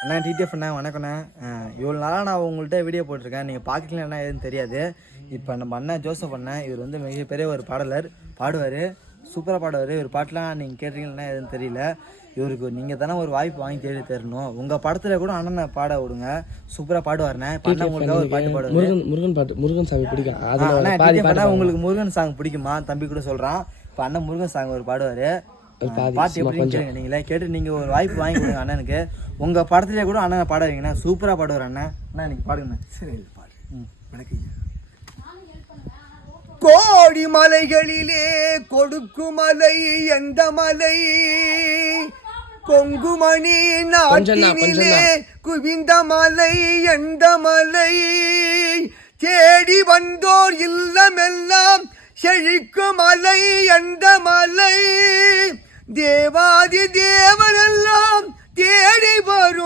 அண்ணா TTF அண்ணா வணக்கண்ணா. இவ்வளோ நாளாக நான் உங்கள்கிட்ட வீடியோ போட்டிருக்கேன், நீங்கள் பார்க்கலன்னா எதுன்னு தெரியாது. இப்போ நம்ம அண்ணன் ஜோசப் அண்ணன் இவர் வந்து மிகப்பெரிய ஒரு பாடுவார், சூப்பராக பாடுவார். இவர் பாட்டெலாம் நீங்கள் கேட்டீங்கன்னா எதுன்னு தெரியல. இவருக்கு நீங்கள் தானே ஒரு வாய்ப்பு வாங்கி தேடி தரணும். உங்கள் படத்தில் கூட அண்ணனை பாட விடுங்க, சூப்பராக பாடுவார்ண்ணே. இப்போ அண்ணன் உங்களுக்காக ஒரு பாட்டு பாடுவார். முருகன் சாமி பிடிக்கும். அண்ணா உங்களுக்கு முருகன் சாங் பிடிக்குமா தம்பி கூட சொல்கிறான். இப்போ அண்ணன் முருகன் சாங் ஒரு பாடுவார். பாட்டு எப்படி கேளுங்க, நீங்களே கேட்டு நீங்கள் ஒரு வாய்ப்பு வாங்கி கொடுங்க அண்ணனுக்கு. உங்கள் படத்துலேயே கூட அண்ணனை பாட வைங்கண்ணா, சூப்பராக பாடுவார் அண்ணன். அண்ணா நீங்கள் பாடுங்கண்ணா. சரி பாடு. வணக்கம். கோடி மலைகளிலே கொடுக்கு மலை எந்த மலை, கொங்குமணி நாட்டினிலே குவிந்த மலை எந்த மலை, தேடி வந்தோர் இல்லமெல்லாம் செழிக்கும் மலை எந்த மலை, தேவாதி தேவரெல்லாம் தேடி வரும்